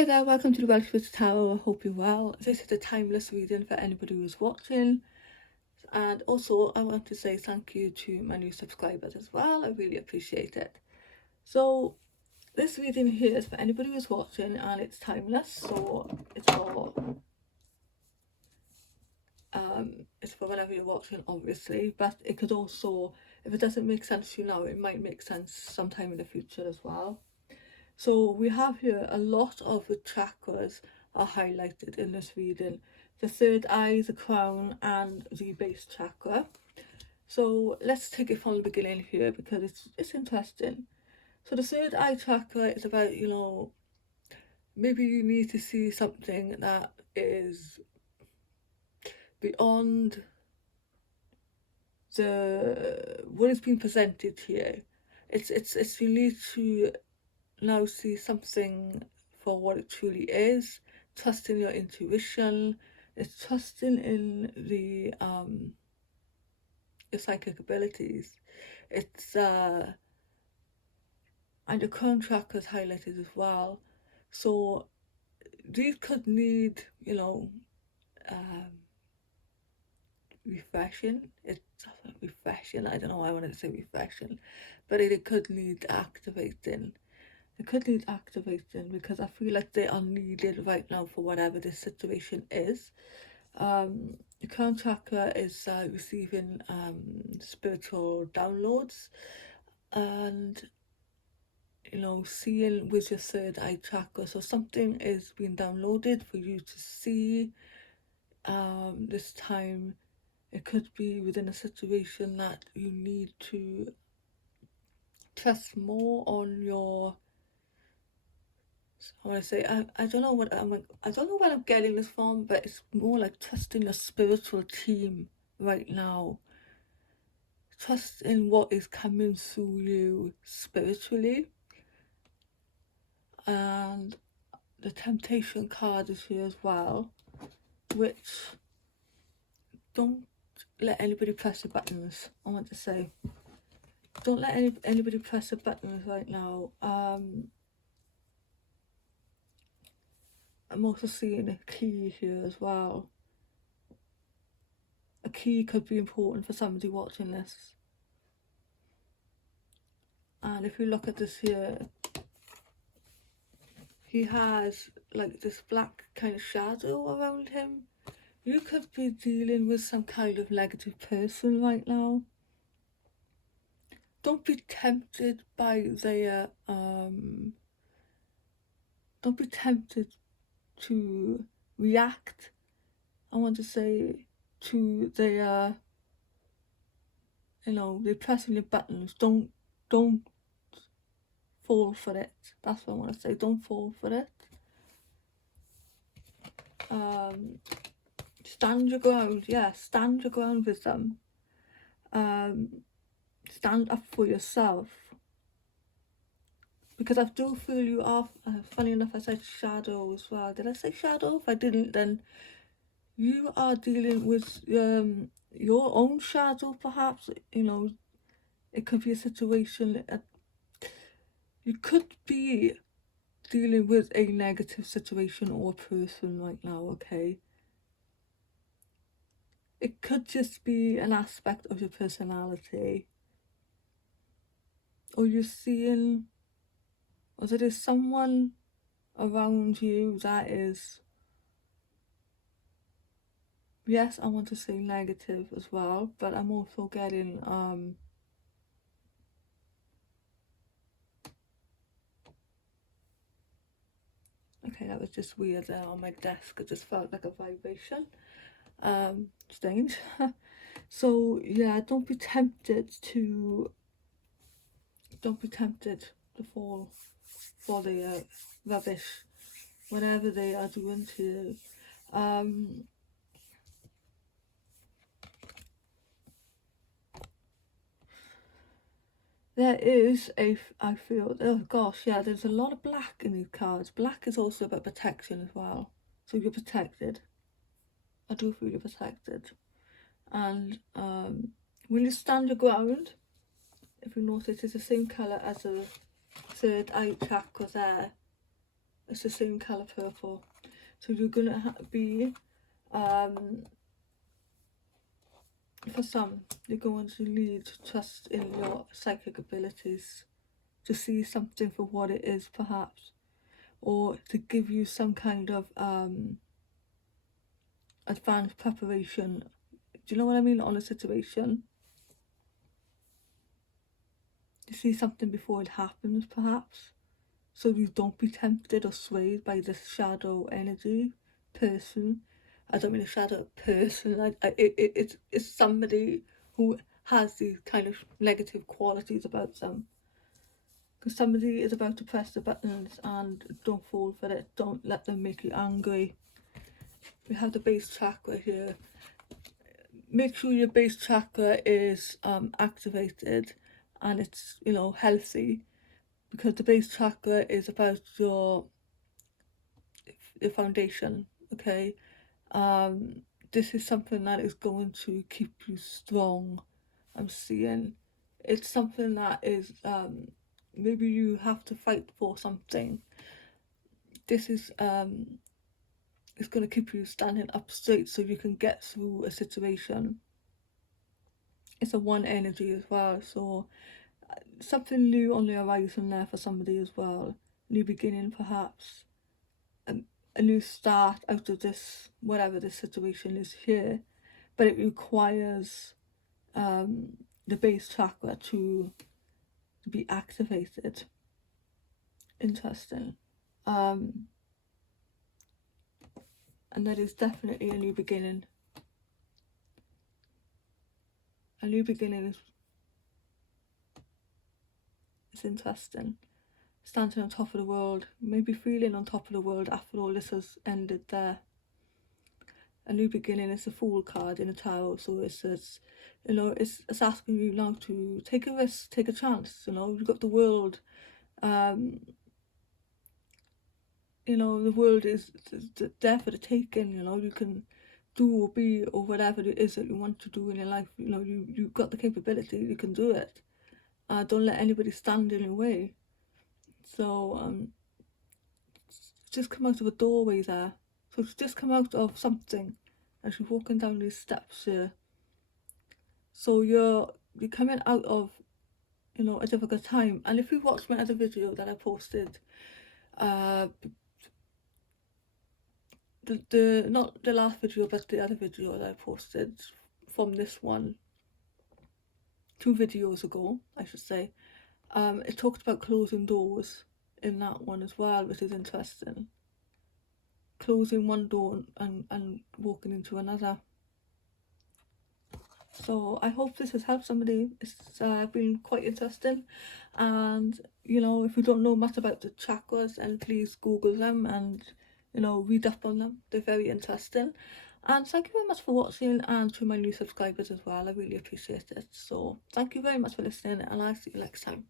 Hi there, welcome to the Welsh Witch Tower. I hope you're well. This is a timeless reading for anybody who's watching. And also, I want to say thank you to my new subscribers as well. I really appreciate it. So, this reading here is for anybody who's watching, and it's timeless. So, it's for whenever you're watching, obviously. But it could also, if it doesn't make sense to you now, it might make sense sometime in the future as well. So we have here a lot of the chakras are highlighted in this reading. The third eye, the crown, and the base chakra. So let's take it from the beginning here because it's interesting. So the third eye chakra is about, maybe you need to see something that is beyond what is being presented here. It's you need to now see something for what it truly is, trusting your intuition, it's trusting in your psychic abilities. It's and your crown chakra is highlighted as well. So these could need, refreshing. It's refreshing. I don't know why I wanted to say refreshing, but it could need activating. It could need activating because I feel like they are needed right now for whatever this situation is. The crown chakra is receiving spiritual downloads and seeing with your third eye chakra. So something is being downloaded for you to see this time. It could be within a situation that you need to trust more on your. I want to say I don't know what I don't know where I'm getting this from, but it's more like trusting your spiritual team right now. Trust in what is coming through you spiritually. And the temptation card is here as well, which don't let anybody press the buttons. I want to say, don't let anybody press the buttons right now. I'm also seeing a key here as well. A key could be important for somebody watching this. And if you look at this here, he has like this black kind of shadow around him. You could be dealing with some kind of negative person right now. Don't be tempted by their don't be tempted to react, I want to say, to their they're pressing your buttons. Don't fall for it. That's what I want to say. Don't fall for it. Stand your ground. Yeah, stand your ground with them. Stand up for yourself. Because I do feel you are, funny enough, I said shadow as well. Did I say shadow? If I didn't, then you are dealing with your own shadow, perhaps. It could be a situation. You could be dealing with a negative situation or person right now, okay? It could just be an aspect of your personality. Or you're seeing, or there is someone around you that is, yes, I want to say negative as well, but I'm also getting, okay, that was just weird there on my desk. It just felt like a vibration. Strange. So yeah, don't be tempted to fall for the rubbish, whatever they are doing to you. There is I feel, oh gosh, yeah, there's a lot of black in these cards. Black is also about protection as well. So you're protected. I do feel you're protected. And when you stand your ground, if you notice, it's the same colour as the third eye chakra there. It's the same colour purple. So you're going to be, for some, you're going to need to trust in your psychic abilities, to see something for what it is perhaps, or to give you some kind of advanced preparation. Do you know what I mean, on a situation? To see something before it happens perhaps, so you don't be tempted or swayed by this shadow energy person. I don't mean a shadow person, it's somebody who has these kind of negative qualities about them. Because somebody is about to press the buttons, and don't fall for it. Don't let them make you angry. We have the base chakra here. Make sure your base chakra is activated and it's, you know, healthy, because the base chakra is about your foundation. Okay, this is something that is going to keep you strong. I'm seeing it's something that is maybe you have to fight for something. This is it's going to keep you standing up straight so you can get through a situation. It's a one energy as well, so something new on the horizon there for somebody as well. New beginning perhaps, a new start out of this, whatever this situation is here, but it requires the base chakra to be activated. Interesting. And that is definitely a new beginning. A new beginning is interesting. Standing on top of the world, maybe feeling on top of the world after all this has ended there. A new beginning is the Fool card in the tarot, so it's you know, it's asking you now to take a risk, take a chance. You know, you've got the world. You know, the world is there for the taking. You know, you can do or be or whatever it is that you want to do in your life. You know, you've got the capability. You can do it. Don't let anybody stand in your way. So just come out of a doorway there. So it's just come out of something as you're walking down these steps here. So you're coming out of, you know, a difficult time. And if you watch my other video that I posted, the not the last video but the other video that I posted from this one 2 videos ago, I should say, it talked about closing doors in that one as well, which is interesting. Closing one door and walking into another. So I hope this has helped somebody. It's been quite interesting, and you know, if you don't know much about the chakras, then please Google them and, you know, read up on them. They're very interesting. And thank you very much for watching, and to my new subscribers as well, I really appreciate it. So thank you very much for listening, and I'll see you next time.